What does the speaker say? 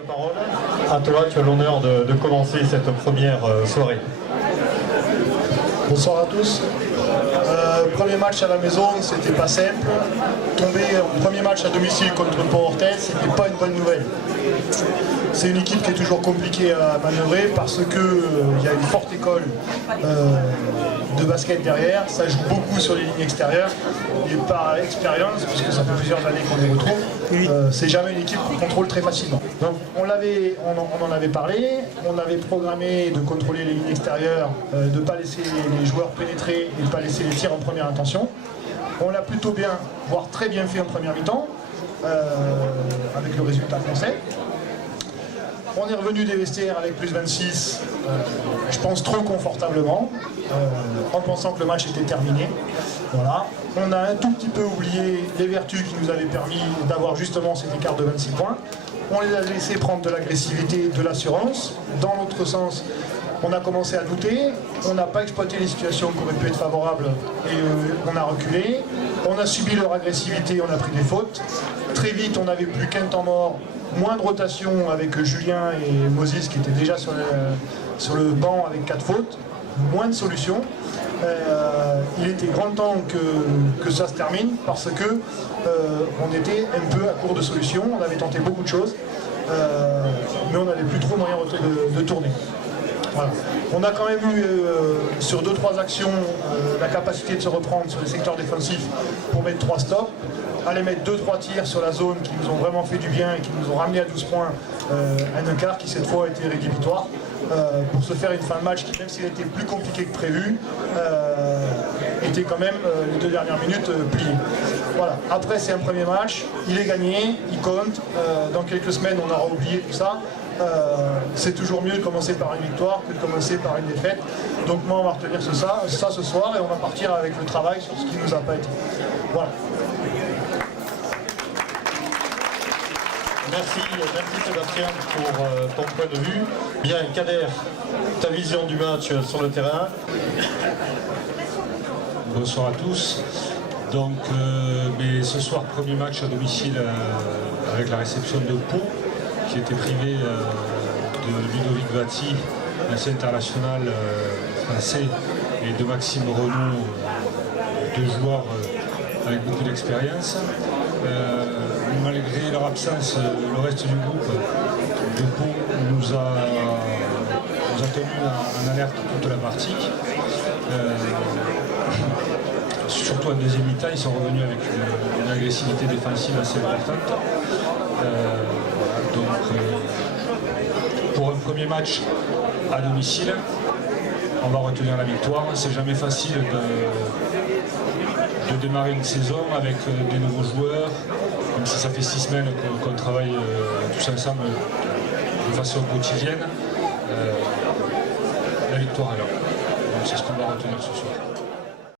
La parole à toi, tu as l'honneur de commencer cette première soirée. Bonsoir à tous. Premier match à la maison, c'était pas simple. Tomber en premier match à domicile contre Port-Orthez, c'était pas une bonne nouvelle. C'est une équipe qui est toujours compliquée à manœuvrer parce que il y a une forte école de basket derrière. Ça joue beaucoup sur les lignes extérieures. Et par expérience, puisque ça fait plusieurs années qu'on les retrouve, c'est jamais une équipe qu'on contrôle très facilement. Donc on en avait parlé, on avait programmé de contrôler les lignes extérieures, de ne pas laisser les joueurs pénétrer et de ne pas laisser les tirs en première intention. On l'a plutôt bien, voire très bien fait en première mi-temps, avec le résultat qu'on sait. On est revenu des vestiaires avec plus 26, je pense trop confortablement, en pensant que le match était terminé. Voilà. On a un tout petit peu oublié les vertus qui nous avaient permis d'avoir justement cet écart de 26 points. On les a laissés prendre de l'agressivité, de l'assurance. Dans l'autre sens, on a commencé à douter, on n'a pas exploité les situations qui auraient pu être favorables et on a reculé. On a subi leur agressivité, on a pris des fautes. Très vite, on n'avait plus qu'un temps mort, moins de rotation avec Julien et Moses qui étaient déjà sur le banc avec 4 fautes, moins de solutions. Il était grand temps que ça se termine parce que on était un peu à court de solutions, on avait tenté beaucoup de choses, mais on n'avait plus trop moyen de tourner. Voilà. On a quand même eu sur 2-3 actions la capacité de se reprendre sur les secteurs défensifs pour mettre 3 stops, aller mettre 2-3 tirs sur la zone qui nous ont vraiment fait du bien et qui nous ont ramené à 12 points, un quart qui cette fois a été rédhibitoire pour se faire une fin de match qui, même s'il était plus compliqué que prévu, était quand même les 2 dernières minutes pliées. Voilà. Après c'est un premier match, il est gagné, il compte, dans quelques semaines on aura oublié tout ça. C'est toujours mieux de commencer par une victoire que de commencer par une défaite. Donc moi on va retenir ça ce soir et on va partir avec le travail sur ce qui ne nous a pas été. Voilà. Merci Sébastien pour ton point de vue. Bien, Kader, ta vision du match sur le terrain. Bonsoir à tous. Donc, mais ce soir, premier match à domicile avec la réception de Pau, qui était privé de Ludovic Vati, ancien international français, et de Maxime Renaud, 2 joueurs avec beaucoup d'expérience. Malgré leur absence, le reste du groupe de Pau nous a tenu en alerte toute la partie. Surtout en deuxième mi-temps, ils sont revenus avec une agressivité défensive assez importante. Donc, pour un premier match à domicile, on va retenir la victoire. C'est jamais facile de démarrer une saison avec des nouveaux joueurs, même si ça fait 6 semaines qu'on travaille tous ensemble de façon quotidienne. La victoire est là. Donc c'est ce qu'on va retenir ce soir.